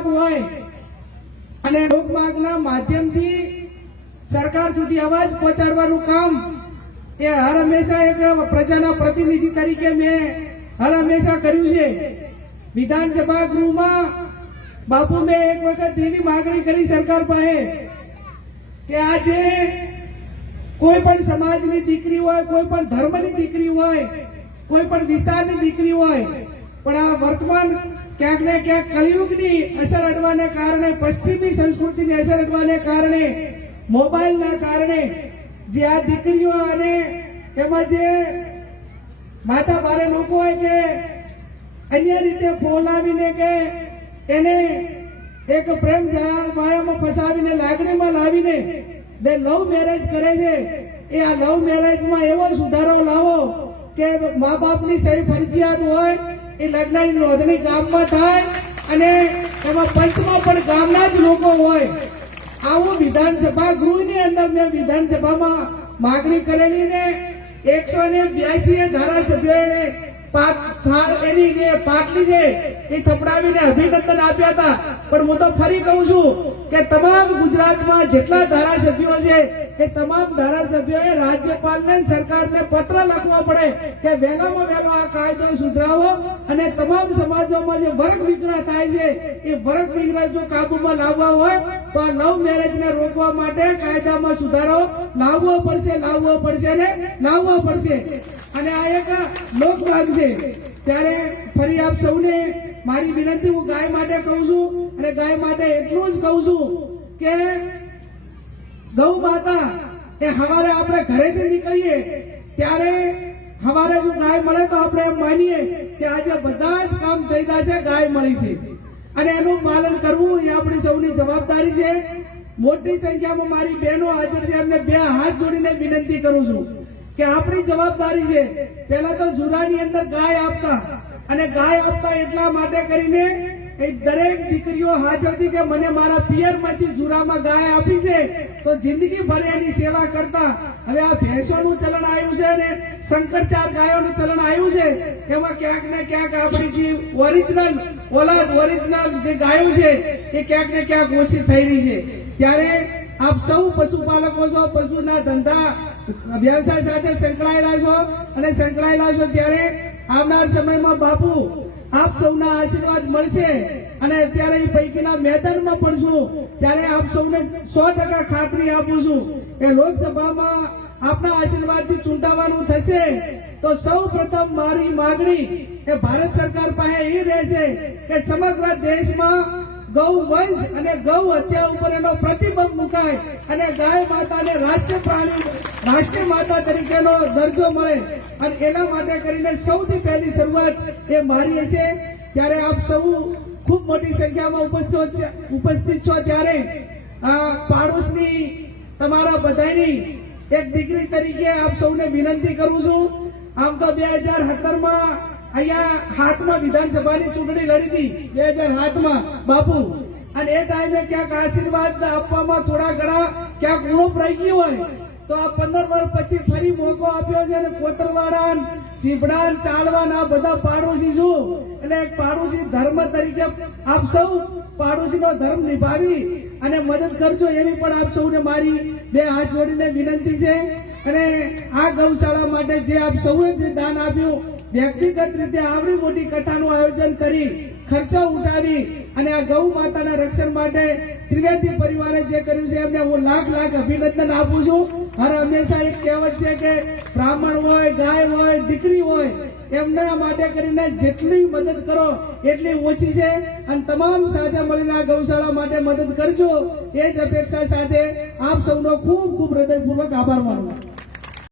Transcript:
લોકમાર્ગ હોય અને લોકમાર્ગના માધ્યમથી સરકાર સુધી અવાજ પહોંચાડવાનું કામ એ હર હંમેશા એક પ્રજાના પ્રતિનિધિ તરીકે મેં હર હંમેશા કર્યું છે। વિધાનસભા ગૃહમાં બાપુ મેં એક વખત એવી માગણી કરી સરકાર પાસે કે આજે કોઈ પણ સમાજની દીકરી હોય, કોઈ પણ ધર્મની દીકરી હોય, કોઈ પણ વિસ્તારની દીકરી હોય, પણ આ વર્તમાન ક્યાંક ને ક્યાંક કળિયુગની અસર અડવાને કારણે, પશ્ચિમી સંસ્કૃતિની અસર અડવાને કારણે, મોબાઈલના કારણે જે આ દીકરીઓ અને એમાં જે માતા બારે લોકો હોય કે અન્ય રીતે ફોલાવીને કે એને એક પ્રેમ માયામાં ફસાવીને લાગણીમાં લાવીને જે લવ મેરેજ કરે છે, એ આ લવ મેરેજમાં એવો સુધારો લાવો કે મા બાપની સહી ફરજિયાત હોય, એ લગ્નની નોંધણી ગામમાં થાય અને એમાં પંચમાં પણ ગામના જ લોકો હોય। આવું વિધાનસભા ગૃહની અંદર મેં વિધાનસભામાં માગણી કરેલી ને 182 ધારાસભ્યોએ એની જે પાટલી છે એ થપડાવીને અભિનંદન આપ્યા હતા। પણ હું તો ફરી કહું છું કે તમામ ગુજરાતમાં જેટલા ધારાસભ્યો છે એ તમામ ધારાસભ્યોએ રાજ્યપાલને સરકારને પત્ર લખવા પડે કે વહેલામાં વહેલો આ કાયદો સુધરાવો અને તમામ સમાજોમાં જે વર્ગ વિગ્રહ થાય છે એ વર્ગ વિગ્રહ જો કાબુમાં લાવવા હોય તો આ લવ મેરેજને રોકવા માટે કાયદામાં સુધારો લાવવો પડશે અને આ એક લોકમાર્ગ છે। ત્યારે ફરી આપ સૌને મારી વિનંતી હું ગાય માટે કહું છું અને ગાય માટે એટલું જ કહું છું કે ગૌ માતા એ હવારે આપણે ઘરેથી નીકળીએ ત્યારે હવારે જો ગાય મળે તો આપણે એમ માનીએ કે આજે બધા જ કામ થઈ જશે, ગાય મળી છે અને એનું પાલન કરવું એ આપણી સૌની જવાબદારી છે। મોટી સંખ્યામાં મારી બહેનો હાજર છે, એમને બે હાથ જોડીને વિનંતી કરું છું કે આપણી જવાબદારી છે। પહેલા તો ઝુરાની અંદર ગાય આપતા અને ગાય આપતા એટલા માટે કરીને દરેક દીકરીઓ હાજરથી કે મને મારા પિયરમાંથી ઝુરામાં ગાય આપી છે તો જિંદગી ભર એની સેવા કરતા। હવે આ ભેંસોનું ચલણ આવ્યું છે અને શંકરચાર ગાયોનું ચલણ આવ્યું છે, એમાં ક્યાંક ને ક્યાંક આપણી જે ઓરિજિનલ જે ગાયો છે એ ક્યાંક ને ક્યાંક ઓછી થઈ રહી છે। ત્યારે આપ સૌ પશુપાલકો છો, પશુના ધંધા વ્યવસાય સાથે સંકળાયેલા છો ત્યારે આવનાર સમયમાં બાપુ આપ સૌના આશીર્વાદ મળશે અને અત્યારે એ પૈકીના મેદાનમાં પણ છું ત્યારે આપ સૌને 100% ખાતરી આપું છું કે લોકસભામાં આપના આશીર્વાદથી ચૂંટાવાનું થશે તો સૌ પ્રથમ મારી માગણી એ ભારત સરકાર પાસે એ રહેશે કે સમગ્ર દેશમાં ગૌ વંશ અને ગૌ હત્યા ઉપર એનો પ્રતિબંધ મુકાય અને ગાય માતાને રાષ્ટ્રીય માતા તરીકેનો દરજ્જો મળે અને એના માટે કરીને સૌથી પહેલી શરૂઆત એ મારી છે। ત્યારે આપ સૌ ખૂબ મોટી સંખ્યામાં ઉપસ્થિત છો ત્યારે પાડોશની તમારા બધાની એક દીકરી તરીકે આપ સૌને વિનંતી કરું છું। આમ તો 2017માં અહીંયા 7માં વિધાનસભાની ચૂંટણી લડી હતી 2007માં બાપુ, અને એ ટાઈમે ક્યાંક આશીર્વાદ આપવામાં થોડા ઘણા ક્યાંક ઉણપ રહી ગઈ હોય તો આ 15 વર્ષ પછી ફરી મોકો આપ્યો છે અને કોતરવાડા, ચીબડા, ચાલવાના બધા પાડોશી છું એટલે એક પાડોશી ધર્મ તરીકે આપ સૌ પાડોશીનો ધર્મ નિભાવી અને મદદ કરજો એવી પણ આપ સૌને મારી બે હાથ જોડીને વિનંતી છે। અને આ ગૌશાળા માટે જે આપ સૌએ જે દાન આપ્યું, વ્યક્તિગત રીતે આવડી મોટી કથાનું આયોજન કરી ખર્ચો ઉઠાવી અને આ ગૌ માતાના રક્ષણ માટે ત્રિવેદી પરિવારે જે કર્યું છે એમને હું લાખ અભિનંદન આપું છું। હર હંમેશા એક કહેવત છે કે બ્રાહ્મણ હોય, ગાય હોય, દીકરી હોય, એમના માટે કરીને જેટલી મદદ કરો એટલી ઓછી છે અને તમામ સાથે મળીને આ ગૌશાળા માટે મદદ કરજો એ જ અપેક્ષા સાથે આપ સૌનો ખૂબ હૃદયપૂર્વક આભાર માનું છું।